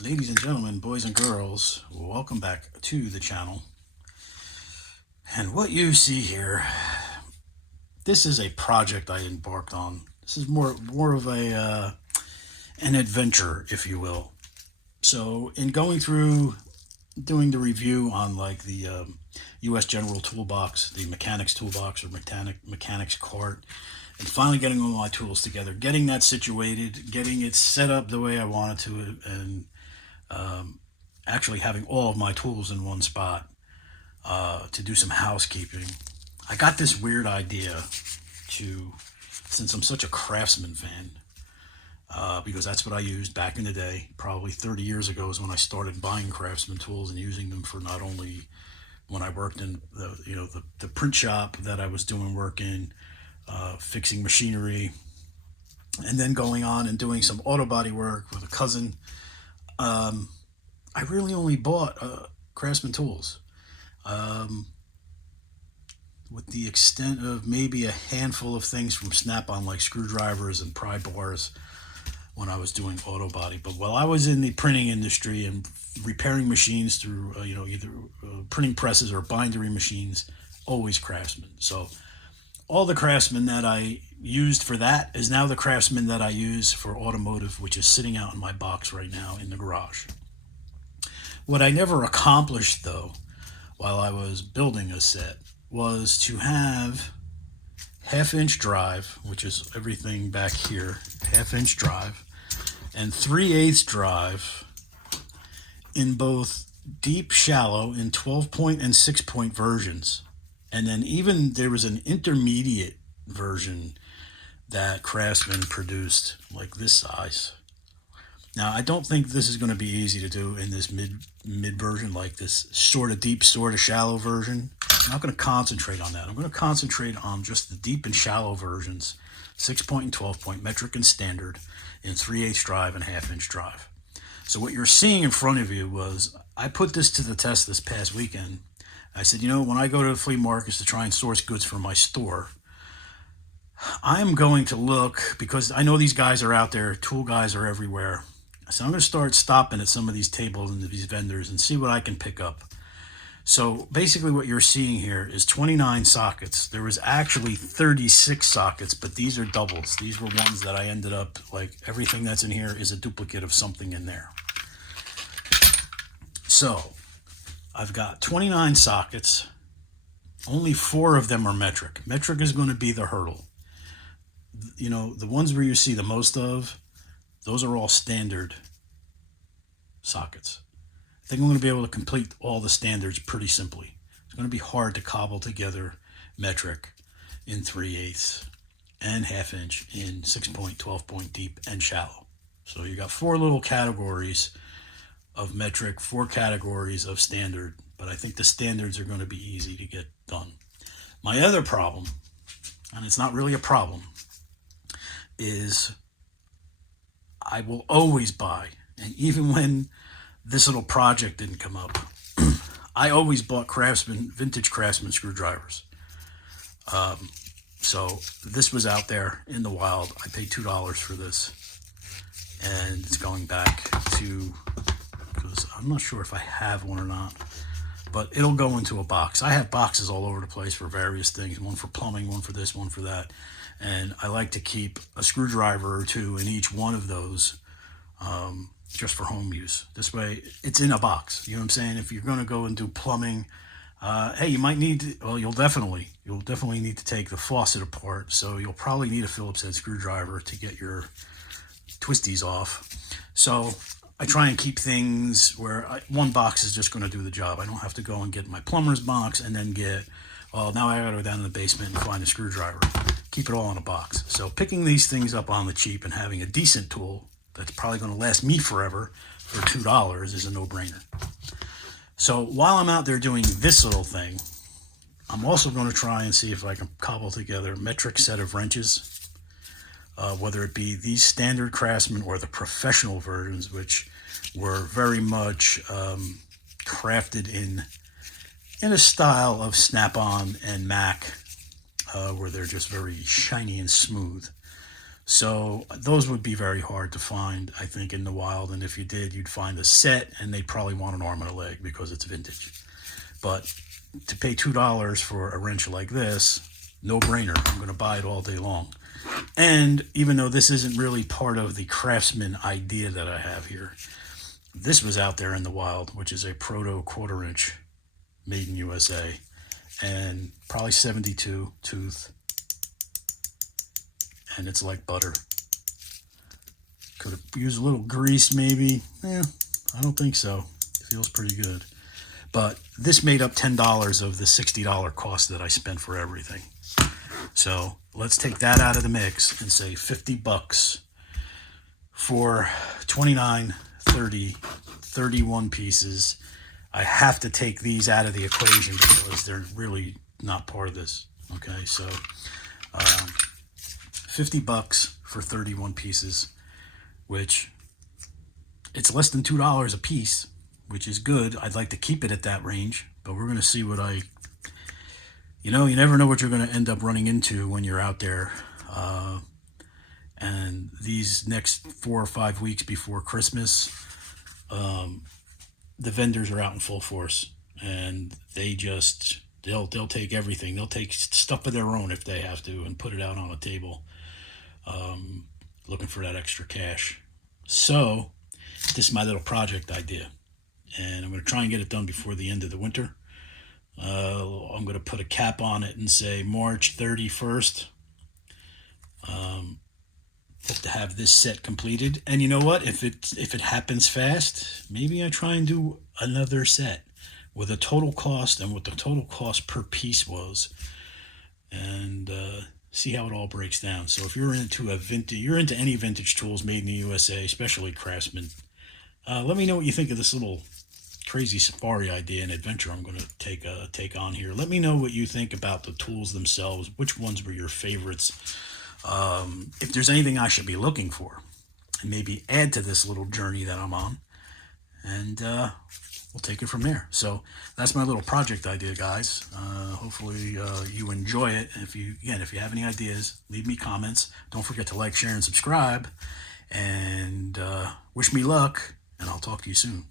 Ladies and gentlemen, boys and girls, welcome back to the channel. And what you see here, this is a project I embarked on. This is more of a an adventure, if you will. So, in going through doing the review on like the U.S. General Toolbox, the Mechanics Toolbox or Mechanics Cart, and finally getting all my tools together, getting that situated, getting it set up the way I wanted to, and actually having all of my tools in one spot to do some housekeeping. I got this weird idea to, since I'm such a Craftsman fan, because that's what I used back in the day. Probably 30 years ago is when I started buying Craftsman tools and using them for not only when I worked in the print shop that I was doing work in, fixing machinery, and then going on and doing some auto body work with a cousin. I really only bought Craftsman tools, um, with the extent of maybe a handful of things from Snap-on, like screwdrivers and pry bars, when I was doing auto body. But while I was in the printing industry and repairing machines through, either printing presses or bindery machines, always Craftsman. So all the Craftsman that I used for that is now the Craftsman that I use for automotive, which is sitting out in my box right now in the garage. What I never accomplished, though, while I was building a set, was to have half-inch drive, which is everything back here, half-inch drive, and 3/8 drive in both deep, shallow, in 12-point and 6-point versions. And then even there was an intermediate version that Craftsman produced, like this size. Now, I don't think this is going to be easy to do in this mid version, like this sort of deep, sort of shallow version. I'm not going to concentrate on that. I'm going to concentrate on just the deep and shallow versions, 6-point and 12-point, metric and standard, in 3/8 drive and half-inch drive. So what you're seeing in front of you was, I put this to the test this past weekend. I said, when I go to the flea markets to try and source goods for my store, I'm going to look, because I know these guys are out there, tool guys are everywhere. So I'm going to start stopping at some of these tables and these vendors and see what I can pick up. So basically what you're seeing here is 29 sockets. There was actually 36 sockets, but these are doubles. These were ones that I ended up, like, everything that's in here is a duplicate of something in there. So I've got 29 sockets. Only 4 of them are metric. Metric is going to be the hurdle. The ones where you see the most of, those are all standard sockets. I think I'm going to be able to complete all the standards pretty simply. It's going to be hard to cobble together metric in 3/8 and half-inch in 6-point, 12-point, deep, and shallow. So you got 4 little categories of metric, 4 categories of standard, but I think the standards are going to be easy to get done. My other problem, and it's not really a problem, is I will always buy, and even when this little project didn't come up, I always bought vintage Craftsman screwdrivers. So this was out there in the wild. I paid $2 for this, and it's going back to, because I'm not sure if I have one or not, but it'll go into a box. I have boxes all over the place for various things, one for plumbing, one for this, one for that. And I like to keep a screwdriver or 2 in each one of those, just for home use. This way, it's in a box. You know what I'm saying? If you're going to go and do plumbing, hey, you might need to, well, you'll definitely need to take the faucet apart. So you'll probably need a Phillips head screwdriver to get your twisties off. So I try and keep things where one box is just going to do the job. I don't have to go and get my plumber's box and then well, now I got to go down in the basement and find a screwdriver. Keep it all in a box. So picking these things up on the cheap and having a decent tool that's probably going to last me forever for $2 is a no-brainer. So while I'm out there doing this little thing, I'm also going to try and see if I can cobble together a metric set of wrenches, whether it be these standard Craftsman or the professional versions, which were very much crafted in a style of Snap-on and Mac, where they're just very shiny and smooth. So those would be very hard to find, I think, in the wild. And if you did, you'd find a set, and they'd probably want an arm and a leg because it's vintage. But to pay $2 for a wrench like this, no brainer. I'm going to buy it all day long. And even though this isn't really part of the Craftsman idea that I have here, this was out there in the wild, which is a proto quarter inch made in USA, and probably 72 tooth, and it's like butter. Could have used a little grease maybe. I don't think so. It feels pretty good. But this made up $10 of the $60 cost that I spent for everything. So let's take that out of the mix and say $50 for 29, 30, 31 pieces. I have to take these out of the equation because they're really not part of this. Okay, so $50 for 31 pieces, which it's less than $2 a piece, which is good. I'd like to keep it at that range, but we're going to see what you never know what you're going to end up running into when you're out there. And these next 4 or 5 weeks before Christmas, the vendors are out in full force, and they'll take everything. They'll take stuff of their own if they have to and put it out on a table, looking for that extra cash. So this is my little project idea, and I'm going to try and get it done before the end of the winter. I'm going to put a cap on it and say March 31st. Hope to have this set completed. And you know what? If it happens fast, maybe I try and do another set with a total cost and what the total cost per piece was, and see how it all breaks down. So if you're into you're into any vintage tools made in the USA, especially Craftsman, let me know what you think of this little crazy safari idea and adventure I'm going to take on here. Let me know what you think about the tools themselves. Which ones were your favorites? If there's anything I should be looking for, and maybe add to this little journey that I'm on, and we'll take it from there. So that's my little project idea, guys. Hopefully you enjoy it. And if you have any ideas, leave me comments. Don't forget to like, share, and subscribe. And wish me luck, and I'll talk to you soon.